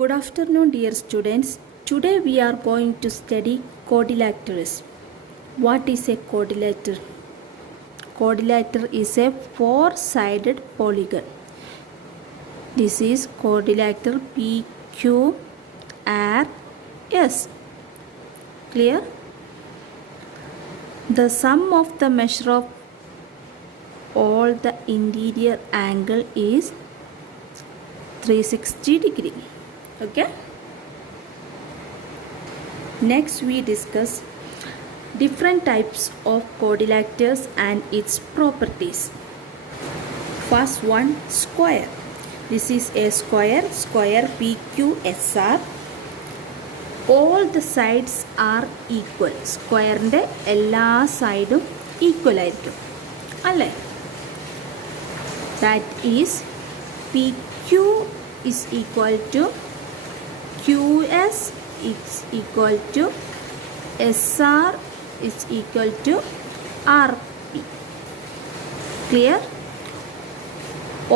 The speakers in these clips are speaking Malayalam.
Good afternoon, dear students. Today we are going to study quadrilaterals. What is a quadrilateral? Quadrilateral is a four-sided polygon. This is quadrilateral PQRS. Clear? The sum of the measure of all the interior angle is 360 degree. Okay. Next we discuss different types of quadrilaterals and its properties. First one, square. This is a square PQSR. All the sides are equal. സ്ക്വയറിൻ്റെ എല്ലാ സൈഡും ഈക്വൽ ആയിരിക്കും അല്ലേ? That is PQ is equal to QS is equal to SR is equal to RP. Clear?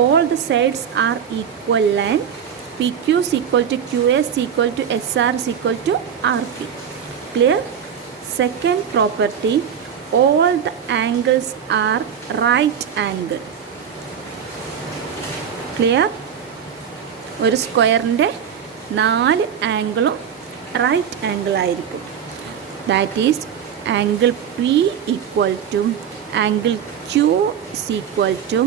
All the sides are equal and PQ is equal to QS equal to SR is equal to RP. Clear? Second property, all the angles are right angle. Clear? ഒരു സ്ക്വയറിൻ്റെ 4 ആംഗിളും റൈറ്റ് ആംഗിൾ ആയിരിക്കും. That is angle P equal to angle Q is equal to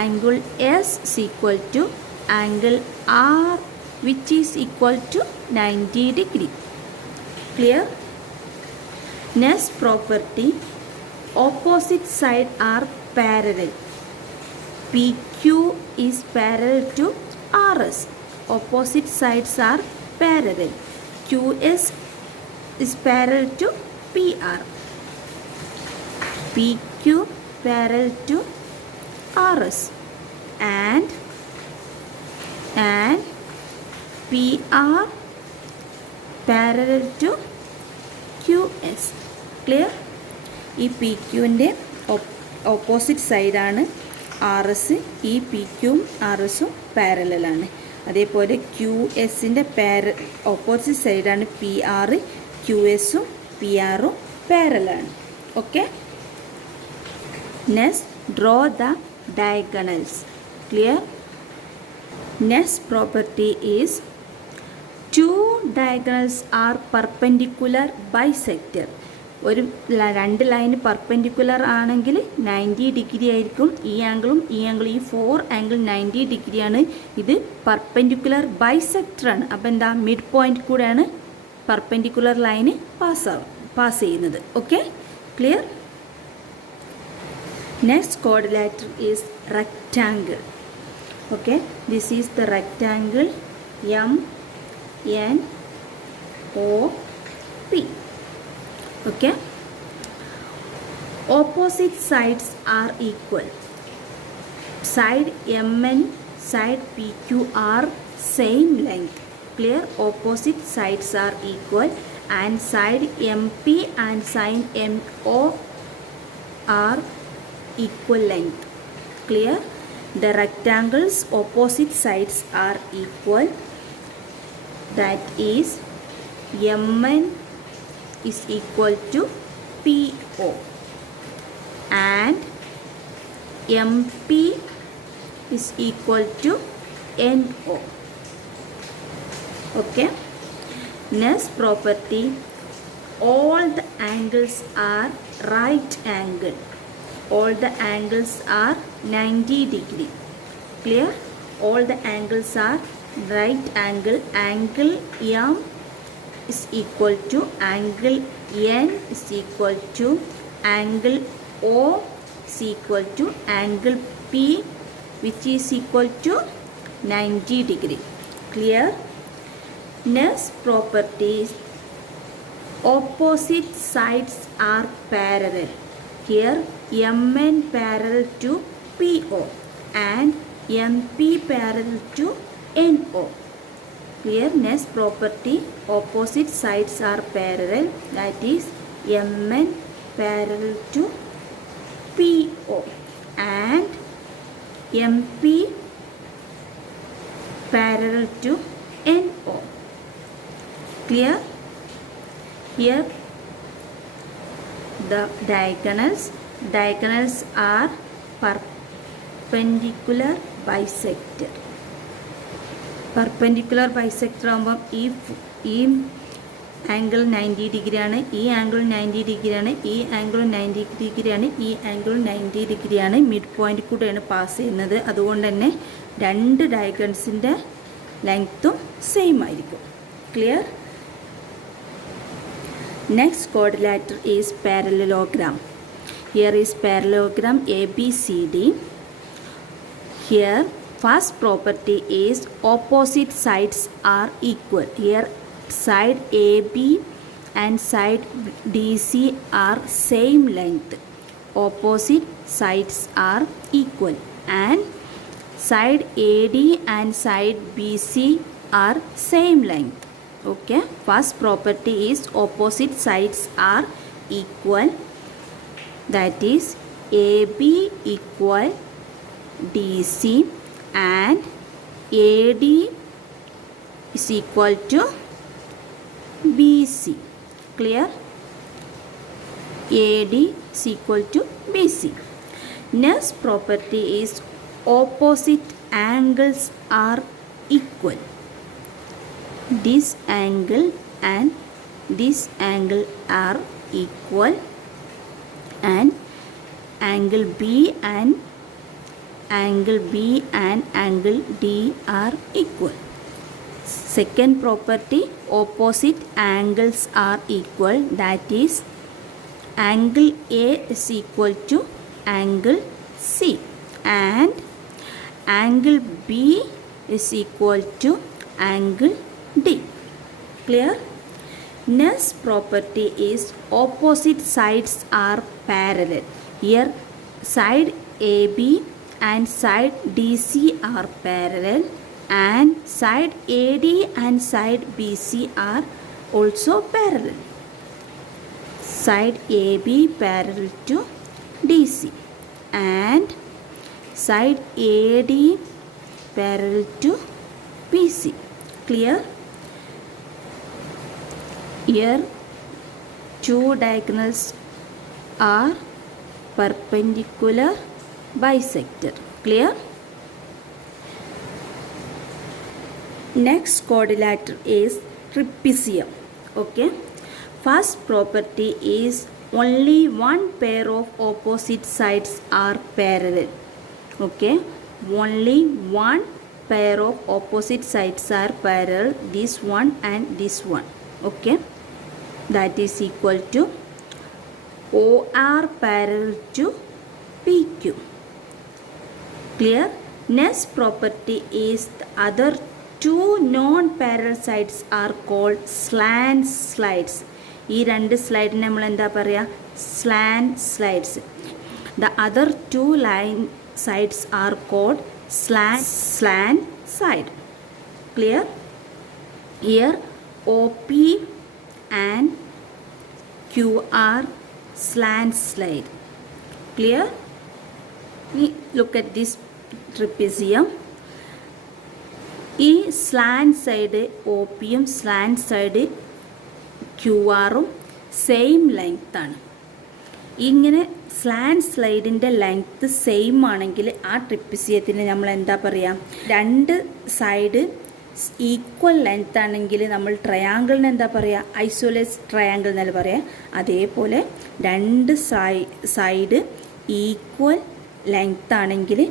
angle S is equal to angle R which is equal to 90 degree. Clear? Next property, opposite side are parallel. P Q is parallel to RS. Opposite sides are parallel. QS is parallel to PR. PQ parallel to RS and PR parallel to QS. Clear? ഈ പി ക്യൂവിൻ്റെ ഓപ്പോസിറ്റ് സൈഡാണ് RS. ഈ പി ക്യൂവും RSഉം പാരലലാണ്. അതേപോലെ ക്യു എസിൻ്റെ ഓപ്പോസിറ്റ് സൈഡാണ് PR. QSഉം PRഉം പാരലാണ്. Okay. Next, draw the diagonals. Clear? Next property is two diagonals are perpendicular bisector. രണ്ട് ലൈന് പെർപെൻഡിക്കുലർ ആണെങ്കിൽ 90 ഡിഗ്രി ആയിരിക്കും. ഈ ആംഗിളും ഈ ആംഗിളും, ഈ 4 ആംഗിൾ 90 ഡിഗ്രിയാണ്. ഇത് പെർപെൻഡിക്കുലർ ബൈസെക്ടറാണ്. അപ്പോൾ എന്താ, മിഡ് പോയിന്റ് കൂടെയാണ് പെർപെൻഡിക്കുലർ ലൈന് പാസ് ചെയ്യുന്നത്. Okay, clear? Next quadrilateral is rectangle. Okay, this is the rectangle MNOP. Okay, opposite sides are equal. Side MN, side PQ are same length. Clear? Opposite sides are equal and side MP and side MO are equal length. Clear? The rectangles opposite sides are equal. That is MN is equal to PO and MP is equal to NO. Okay. Next property, all the angles are right angle. All the angles are 90 degree. Clear? All the angles are right angle. Angle M is equal to angle N is equal to angle O is equal to angle P which is equal to 90 degree. Clear? Next properties, opposite sides are parallel. Here MN parallel to PO and MP parallel to NO. Clear? Next property, opposite sides are parallel. That is MN parallel to PO and MP parallel to NO. Clear? Here the diagonals are perpendicular bisector. Perpendicular bisector ആകുമ്പം ഈ ആംഗിൾ 90 ഡിഗ്രിയാണ്, ഈ ആംഗിൾ 90 ഡിഗ്രിയാണ്, ഈ ആംഗിൾ 90 ഡിഗ്രിയാണ്, ഈ ആംഗിൾ 90 ഡിഗ്രിയാണ്. മിഡ് പോയിന്റ് കൂടെയാണ് പാസ് ചെയ്യുന്നത്. അതുകൊണ്ട് തന്നെ രണ്ട് ഡയഗൺസിൻ്റെ ലെങ്ത്തും സെയിം ആയിരിക്കും. Clear? Next quadrilateral is parallelogram. Here is parallelogram ABCD. Here first property is opposite sides are equal. Here side AB and side DC are same length. Opposite sides are equal, and side AD and side BC are same length. Okay, first property is opposite sides are equal, that is AB equal DC and AD is equal to BC. Clear? AD is equal to BC. Next property is opposite angles are equal. This angle and this angle are equal, and angle B and angle D are equal. Second property, opposite angles are equal, that is angle A is equal to angle C and angle B is equal to angle D. Clear? Next property is opposite sides are parallel. Here side AB and side DC are parallel, and side AD and side BC are also parallel. Side AB parallel to DC and side AD parallel to BC. Clear? Here two diagonals are perpendicular bisector. Clear? Next quadrilateral is trapezium. Okay, first property is only one pair of opposite sides are parallel. Okay, only one pair of opposite sides are parallel, this one and this one. Okay, that is equal to OR parallel to PQ. Clear? Next property is the other two non-parallel sides are called slant slides. ഈ രണ്ട് സ്ലൈഡിന് നമ്മൾ എന്താ പറയുക? Slant slides. The other two line sides are called slant side. Clear? Here OP and QR slant slide. Clear? Look at this trapezium. ഈ സ്ലാൻഡ് സൈഡ് ഒ പിയും സ്ലാൻഡ് സൈഡ് ക്യു ആറും സെയിം ലെങ്ത് ആണ്. ഇങ്ങനെ സ്ലാൻഡ് സ്ലൈഡിൻ്റെ ലെങ്ത്ത് സെയിം ആണെങ്കിൽ ആ ട്രപ്പിസിയത്തിന് നമ്മൾ എന്താ പറയുക? രണ്ട് സൈഡ് ഈക്വൽ ലെങ്ത് ആണെങ്കിൽ നമ്മൾ ട്രയാങ്കിളിന് എന്താ പറയുക? ഐസോലേസ് ട്രയാങ്കിൾ എന്നല്ല പറയുക. അതേപോലെ രണ്ട് സൈഡ് ഈക്വൽ ലെങ്ത് ആണെങ്കിൽ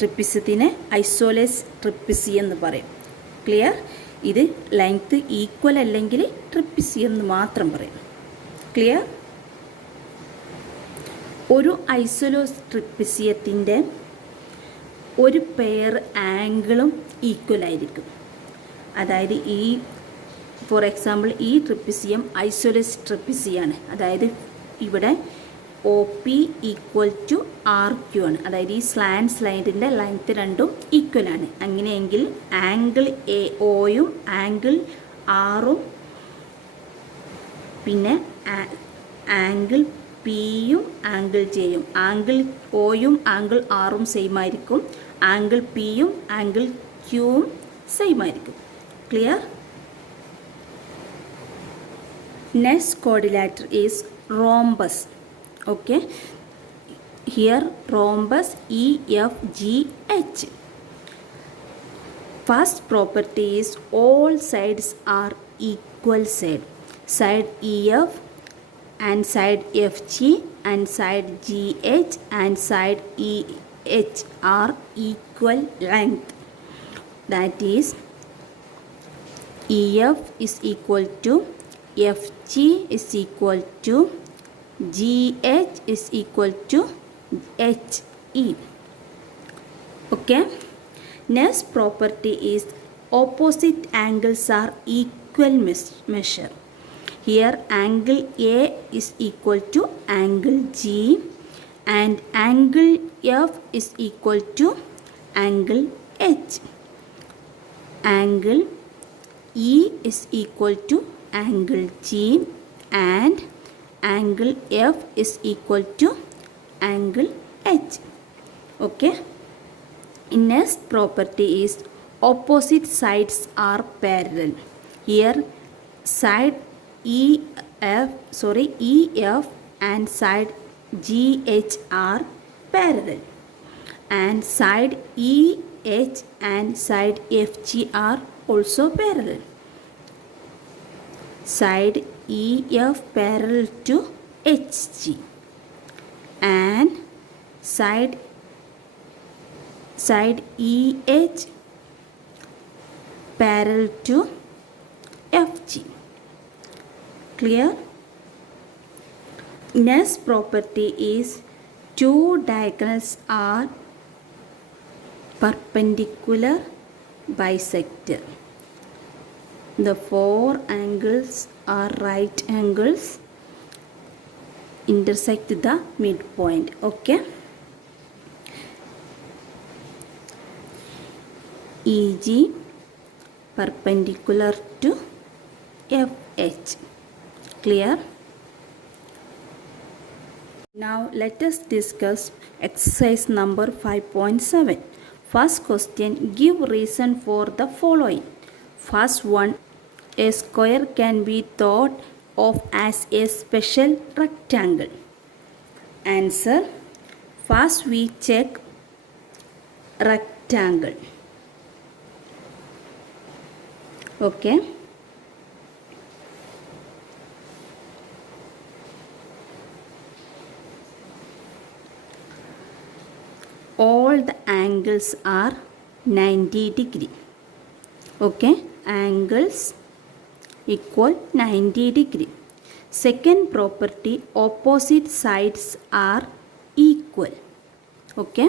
ട്രപ്പിസിയത്തിന് ഐസോലേസ് ട്രപ്പിസിയം എന്ന് പറയും. ക്ലിയർ? ഇത് ലെങ്ത്ത് ഈക്വൽ അല്ലെങ്കിൽ ട്രപ്പിസിയം എന്ന് മാത്രം പറയും. ക്ലിയർ? ഒരു ഐസോലേസ് ട്രപ്പിസിയത്തിൻ്റെ ഒരു പെയർ ആംഗിളും ഈക്വൽ ആയിരിക്കും. അതായത് ഈ ഫോർ എക്സാമ്പിൾ ഈ ട്രപ്പിസിയം ഐസോലേസ് ട്രപ്പിസിയാണ്. അതായത് ഇവിടെ O P equal to R Q ആണ്. അതായത് ഈ സ്ലാൻഡ് സ്ലൈഡിൻ്റെ ലെങ്ത്ത് രണ്ടും ഈക്വൽ ആണ്. അങ്ങനെയെങ്കിൽ ആംഗിൾ എ ഒയും ആംഗിൾ ആറും പിന്നെ ആംഗിൾ പിയും ആംഗിൾ ജെയും, ആംഗിൾ ഒയും ആംഗിൾ ആറും സെയിം ആയിരിക്കും. ആംഗിൾ പിയും ആംഗിൾ ക്യൂവും സെയിം ആയിരിക്കും. Clear? Next quadrilateral is rhombus. Okay, here rhombus EFGH. First property is all sides are equal side. Side EF and side FG and side GH and side EH are equal length. That is EF is equal to FG is equal to GH is equal to HE. Okay. Next property is opposite angles are equal measure. Here angle A is equal to angle G and angle F is equal to angle H. Angle E is equal to angle G and angle F is equal to angle H. Okay. Next property is opposite sides are parallel. Here side EF and side GH are parallel and side EH and side FG are also parallel. Side EF parallel to HG and side EH parallel to FG. Clear? Next property is two diagonals are perpendicular bisector. The four angles are right angles intersect the midpoint. Okay. EG perpendicular to FH. Clear? Now let us discuss exercise number 5.7. First question, give reason for the following. First one, a square can be thought of as a special rectangle. Answer, first we check rectangle. Okay. All the angles are 90 degree. Okay, angles equal 90 degree. Second property, opposite sides are equal. Okay.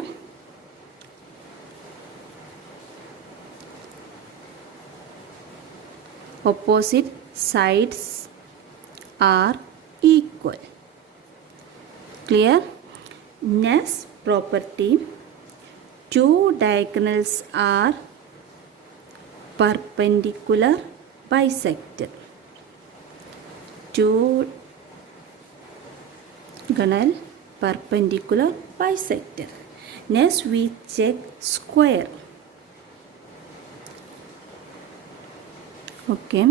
Opposite sides are equal. Clear? Next property, two diagonals are perpendicular bisector. Two diagonal perpendicular bisector. Next we check square. Okay.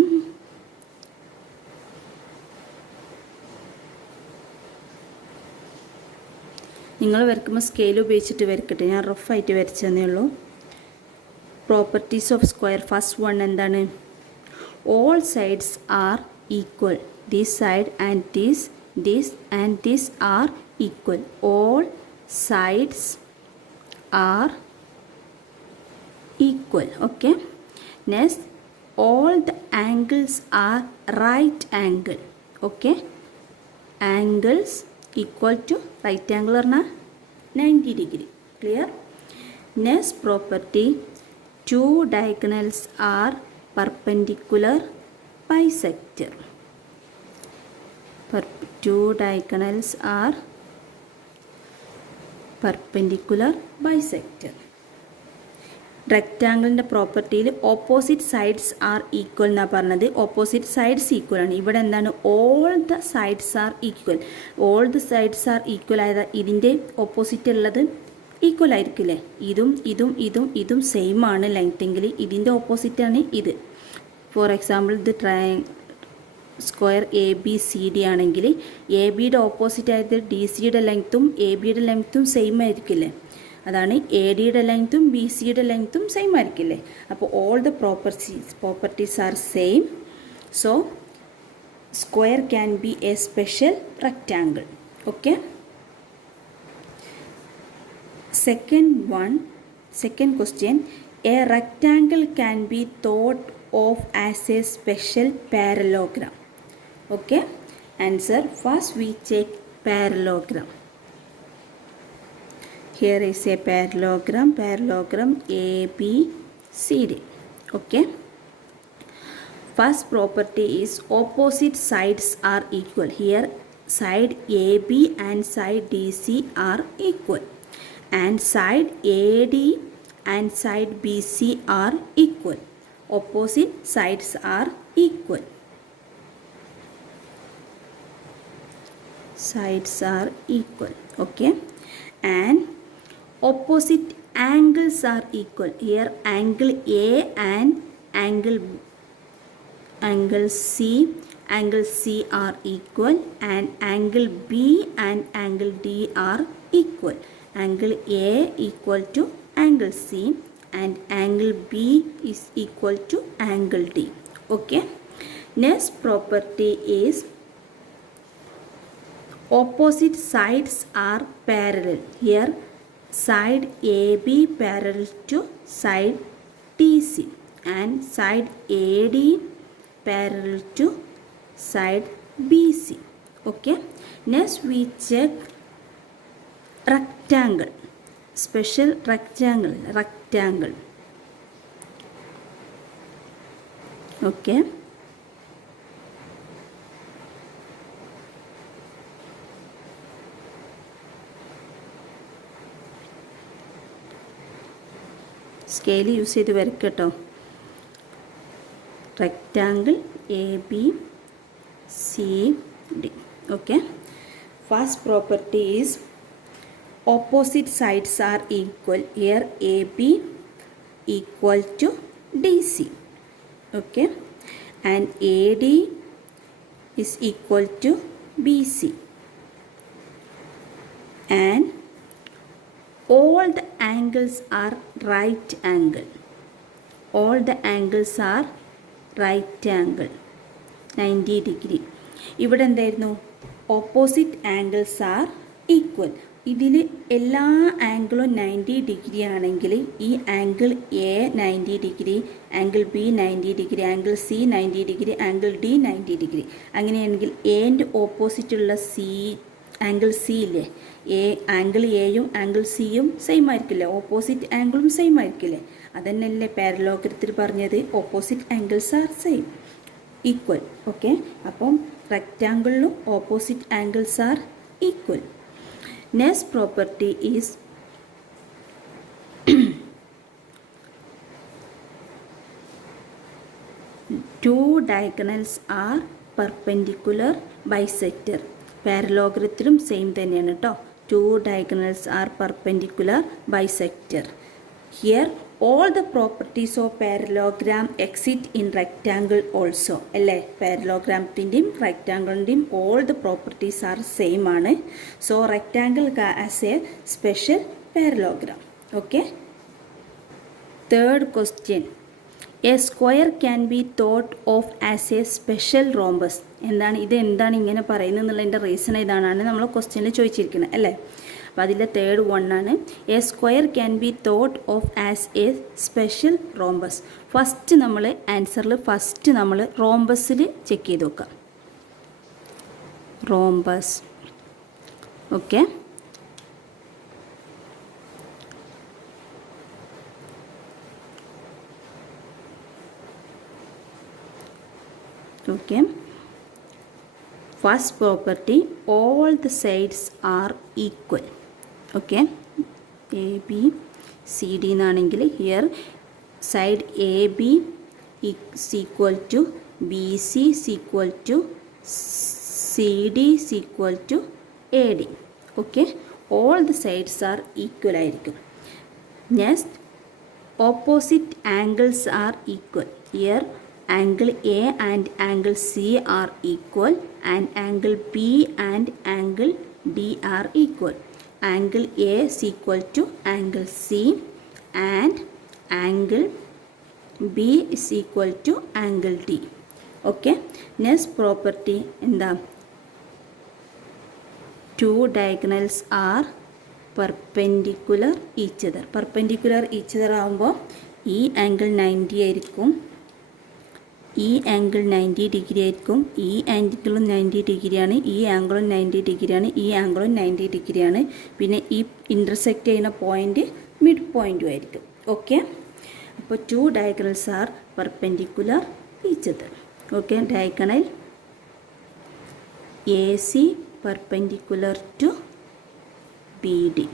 നിങ്ങൾ വരയ്ക്കുമ്പോൾ സ്കെയിൽ ഉപയോഗിച്ചിട്ട് വരയ്ക്കട്ടെ, ഞാൻ റഫായിട്ട് വരച്ചതന്നേ ഉള്ളൂ. Properties of square. First one എന്താണ്? All sides are equal. This side and this and this are equal. All sides are equal. Okay. Next, all the angles are right angle. Okay, angles equal to right angle are 90 degree. Clear? Next property, two diagonals are perpendicular bisector. Two diagonals are perpendicular bisector. റെക്റ്റാങ്കിളിൻ്റെ പ്രോപ്പർട്ടിയിൽ ഓപ്പോസിറ്റ് സൈഡ്സ് ആർ ഈക്വൽ എന്നാണ് പറഞ്ഞത്. ഓപ്പോസിറ്റ് സൈഡ്സ് ഈക്വൽ ആണ്. ഇവിടെ എന്താണ്? All the sides are equal. All the sides are equal ആയത് ഇതിൻ്റെ ഓപ്പോസിറ്റ് ഉള്ളത് ഈക്വൽ ആയിരിക്കില്ലേ? ഇതും സെയിം ആണ് ലെങ്ത് എങ്കിൽ ഇതിൻ്റെ ഓപ്പോസിറ്റാണ് ഇത്. ഫോർ എക്സാമ്പിൾ ഇത് square A B C D ആണെങ്കിൽ എ ബിയുടെ ഓപ്പോസിറ്റ് ആയിട്ട് ഡി സിയുടെ ലെങ്ത്തും എ ബിയുടെ ലെങ്ത്തും സെയിം ആയിരിക്കില്ലേ? അതാണ് എ ഡിയുടെ ലെങ്ത്തും ബി സിയുടെ ലെങ്ത്തും സെയിം ആയിരിക്കില്ലേ? അപ്പോൾ all the properties are same. So square can B A special rectangle. Okay. Second question, a rectangle can be thought of as a special parallelogram. Okay, answer. First we check parallelogram. Here is a parallelogram ABCD. Okay, first property is opposite sides are equal. Here side AB and side DC are equal, and side AD and side BC are equal. Opposite sides are equal. Sides are equal. Okay, and opposite angles are equal. Here angle A and angle C are equal, and angle B and angle D are equal. Angle A equal to angle C and angle B is equal to angle D. Okay. Next property is opposite sides are parallel. Here side AB parallel to side DC and side AD parallel to side BC. Okay. Next we check rectangle, special rectangle. Okay, scale use ചെയ്ത് വരയ്ക്കട്ടോ. rectangle ABCD. Okay, first property is opposite sides are equal. Here AB equal to DC. Okay, and AD is equal to BC, and all the angles are right angle. All the angles are right angle 90 degree. ഇവിടെ എന്തായിരുന്നു? Opposite angles are equal. ഇതിൽ എല്ലാ ആംഗിളും 90 ഡിഗ്രി ആണെങ്കിൽ ഈ angle A 90 degree, angle B 90 degree, angle C 90 degree, angle D 90 degree. അങ്ങനെയാണെങ്കിൽ എൻ്റെ ഓപ്പോസിറ്റുള്ള ആംഗിൾ സി ഇല്ലേ, ആംഗിൾ എയും ആംഗിൾ സിയും സെയിം ആയിരിക്കില്ലേ? ഓപ്പോസിറ്റ് ആംഗിളും സെയിം ആയിരിക്കില്ലേ? അതന്നെയല്ലേ പാരലോഗ്രത്തിൽ പറഞ്ഞത്, opposite angles are same equal. Okay, അപ്പം റെക്റ്റാങ്കിളിലും opposite angles are equal. Next property is two diagonals are perpendicular bisector. പാരലോഗ്രത്തിലും same തന്നെയാണ് കേട്ടോ. Two diagonals are perpendicular bisector. Here all the properties of parallelogram exist in rectangle also. അല്ലേ? പാരലോഗ്രാമത്തിൻ്റെയും റെക്റ്റാങ്കിളിൻ്റെയും all the properties are same ആണ്. So rectangle as a special parallelogram. Okay. Third question. A square can be thought of as a special rhombus. എന്താണ് ഇങ്ങനെ പറയുന്നത് എന്നുള്ളതിൻ്റെ റീസൺ ഇതാണ് നമ്മൾ ക്വസ്റ്റ്യനിൽ ചോദിച്ചിരിക്കുന്നത് അല്ലേ? അപ്പോൾ അതിലെ തേർഡ് വണ്ണാണ് a square can be thought of as a special rhombus. First നമ്മൾ ആൻസറിൽ നമ്മൾ റോംബസിൽ ചെക്ക് ചെയ്ത് നോക്കാം. Rhombus. Okay, okay, first property, all the sides are equal. Okay, AB CD എന്നാണെങ്കിൽ here side AB is equal to BC is equal to CD is equal to AD. Okay, all the sides are equal ആയിരിക്കും. Next, opposite angles are equal. Here angle A and angle C are equal and angle B and angle D are equal. Angle A is equal to angle C and angle B is equal to angle D. Okay. Next property എന്താ? Two diagonals are perpendicular each other. Perpendicular each other ആകുമ്പോൾ ഈ ആംഗിൾ 90 ആയിരിക്കും, ഈ ആംഗിൾ 90 ഡിഗ്രി ആയിരിക്കും, ഈ ആംഗിളും 90 ഡിഗ്രിയാണ്, ഈ ആംഗിളും 90 ഡിഗ്രിയാണ്, ഈ ആംഗിളും 90 ഡിഗ്രിയാണ്. പിന്നെ ഈ ഇൻ്റർസെക്റ്റ് ചെയ്യുന്ന പോയിൻ്റ് മിഡ് പോയിൻറ്റും ആയിരിക്കും. ഓക്കെ. അപ്പോൾ two diagonals are perpendicular each other. Okay. Diagonal A C perpendicular to B D.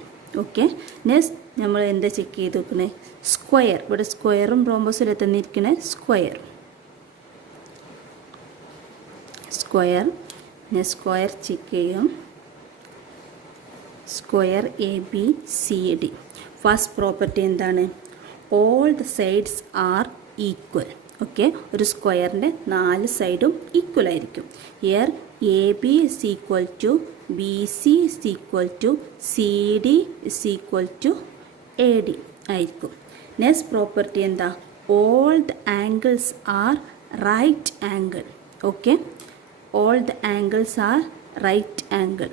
Okay. Next നമ്മൾ എന്താ ചെക്ക് ചെയ്ത് നോക്കണേ? സ്ക്വയർ. ഇവിടെ സ്ക്വയറും റോംബസും തന്നിരിക്കണേ സ്ക്വയർ. സ്ക്വയർ സ്ക്വയർ ചെക്ക് ചെയ്യും. Square A B C D. First property എന്താണ്? All the sides are equal. Okay. ഒരു സ്ക്വയറിൻ്റെ 4 സൈഡും ഈക്വൽ ആയിരിക്കും. Here A B is equal to B C is equal to C D is equal to A D ആയിരിക്കും. നെക്സ്റ്റ് പ്രോപ്പർട്ടി എന്താ? All the angles are right angle. Okay. All the angles are right angle.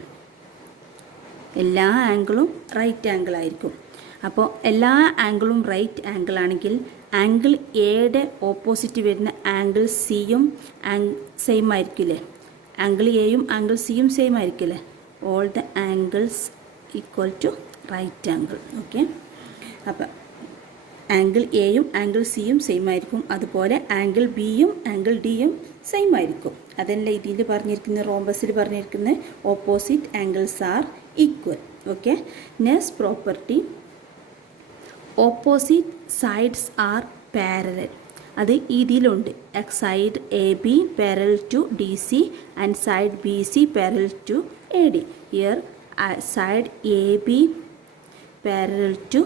എല്ലാ ആംഗിളും റൈറ്റ് ആംഗിൾ ആയിരിക്കും. അപ്പോൾ എല്ലാ ആംഗിളും റൈറ്റ് ആംഗിൾ ആണെങ്കിൽ ആംഗിൾ എയുടെ ഓപ്പോസിറ്റ് വരുന്ന ആംഗിൾ സിയും സെയിം ആയിരിക്കില്ലേ? ആംഗിൾ എയും ആംഗിൾ സിയും സെയിം ആയിരിക്കില്ലേ? All the angles equal to right angle. Okay. അപ്പം ആംഗിൾ എയും ആംഗിൾ സിയും സെയിം ആയിരിക്കും. അതുപോലെ ആംഗിൾ ബിയും ആംഗിൾ ഡിയും സെയിം ആയിരിക്കും. അതല്ല ഇതിൽ പറഞ്ഞിരിക്കുന്ന റോംബസിൽ പറഞ്ഞിരിക്കുന്ന opposite angles are equal. Okay. Next property opposite sides are parallel. അത് ഇതിലുണ്ട്. Side A B parallel to D C and side B C parallel to A D. Here side A B parallel to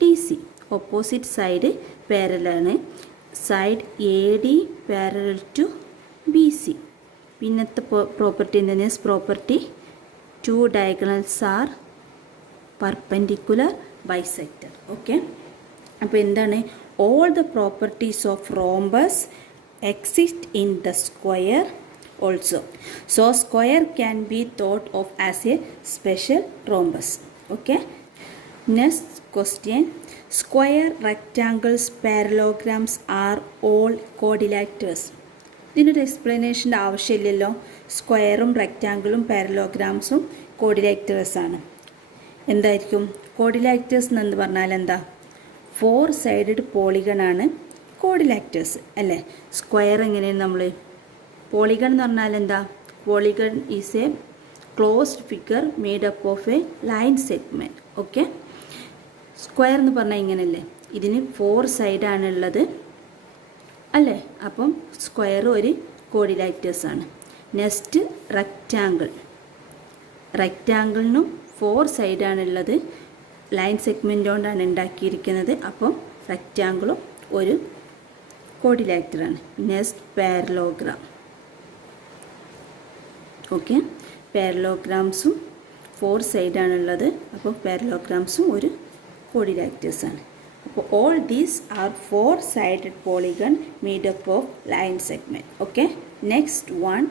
D C. Opposite side പാരലാണ്. Side A D parallel to B C. പിന്നത്തെ പ്രോപ്പർട്ടി എന്താണ്? Property two diagonals are perpendicular bisector. Okay. അപ്പോൾ എന്താണ്? All the properties of rhombus exist in the square also. So square can be thought of as a special rhombus. Okay. Next question. Square, rectangles, parallelograms are all quadrilaterals. ഇതിനൊരു എക്സ്പ്ലനേഷൻ്റെ ആവശ്യമില്ലല്ലോ. സ്ക്വയറും റെക്റ്റാങ്കിളും പാരലോഗ്രാംസും കോഡിലാറ്റേഴ്സാണ്. എന്തായിരിക്കും കോഡിലാറ്റേഴ്സ് എന്ന് പറഞ്ഞാൽ? എന്താ? 4 സൈഡഡ് പോളിഗണാണ് കോഡിലാറ്റേഴ്സ് അല്ലേ? സ്ക്വയർ എങ്ങനെയാണ് നമ്മൾ? പോളിഗൺ എന്ന് പറഞ്ഞാൽ എന്താ? Polygon is A closed figure made up of A line segment. Okay. Square എന്ന് പറഞ്ഞാൽ ഇങ്ങനെയല്ലേ? ഇതിന് 4 സൈഡാണുള്ളത് അല്ലേ? അപ്പം സ്ക്വയർ ഒരു കോഡിലാറ്റേഴ്സാണ്. Next rectangle. റെക്റ്റാങ്കിളിനും 4 സൈഡാണുള്ളത്. ലൈൻ സെഗ്മെൻ്റ് കൊണ്ടാണ് ഉണ്ടാക്കിയിരിക്കുന്നത്. അപ്പം റെക്റ്റാങ്കിളും ഒരു കോഡിലാറ്ററാണ്. Next parallelogram. ഓക്കെ. പാരലോഗ്രാംസും 4 സൈഡാണുള്ളത്. അപ്പോൾ പാരലോഗ്രാംസും ഒരു കോഡിലാറ്റേഴ്സാണ്. അപ്പോൾ all these are 4 sided polygon made up of line segment. Okay. Next one.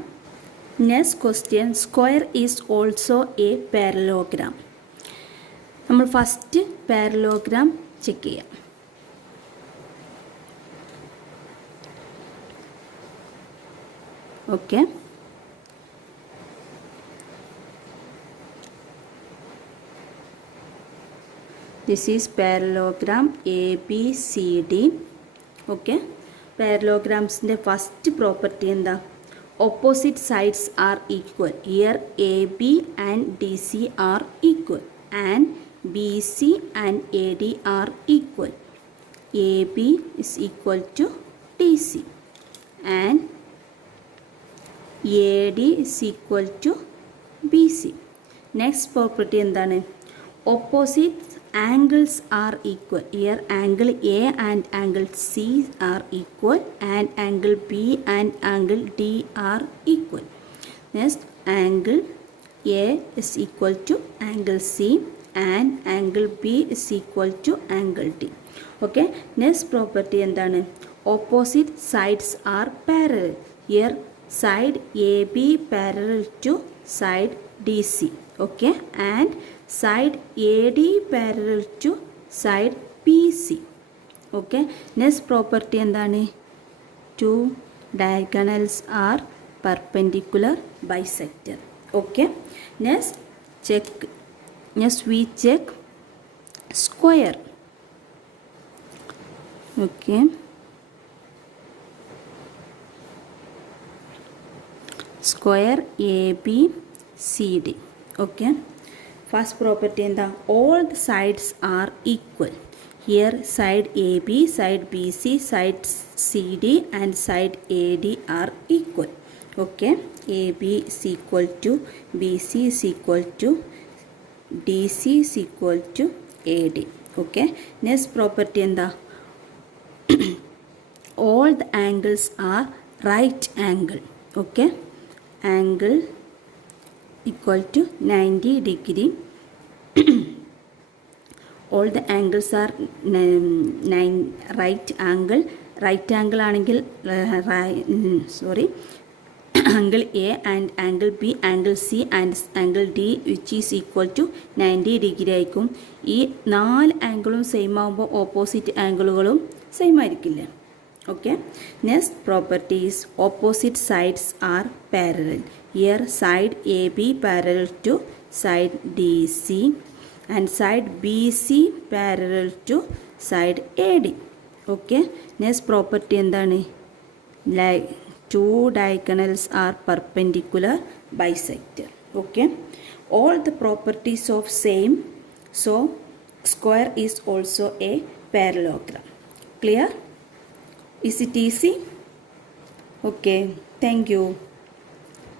Next question. Square is also a parallelogram. നമ്മൾ ഫസ്റ്റ് പാരലോഗ്രാം ചെക്ക് ചെയ്യാം. Okay. This is parallelogram ABCD. Okay. പാരലോഗ്രാംസിൻ്റെ ഫസ്റ്റ് പ്രോപ്പർട്ടി എന്താ? Opposite sides are equal. Year A B and D C are equal and B C and A D are equal. A B is equal to D C and A D is equal to B C. Next property എന്താണ്? Opposite angles are equal. Here angle A and angle C are equal, and angle B and angle D are equal. Next, angle A is equal to angle C and angle B is equal to angle D. Okay, next property എന്താണ്? Opposite sides are parallel. Here side AB parallel to side DC. Okay, and side AD parallel to side PC. Okay, next property എന്താണ്? Two diagonals are perpendicular bisector. Okay, next we check square. Okay, square ABCD. Okay, first property എന്താ? All the sides are equal. Here side AB, side BC, side CD and side AD are equal. Okay, AB is equal to BC is equal to DC is equal to AD. Okay, next property എന്താ? All the angles are right angle. Okay, angle equal to 90 degree. All the angles are right angle. Right angle ആണെങ്കിൽ angle A and angle B, angle C and angle D which is equal to 90 degree ആയിരിക്കും. ഈ 4 ആംഗിളും സെയിം ആകുമ്പോൾ ഓപ്പോസിറ്റ് ആംഗിളുകളും സെയിം ആയിരിക്കില്ലേ? Okay, next property is opposite sides are parallel. Here side AB parallel to side DC and side BC parallel to side AD. Okay, next property എന്താണ്? Like two diagonals are perpendicular bisector. Okay, all the properties of same, so square is also a parallelogram. Clear? Is it easy? Okay, thank you.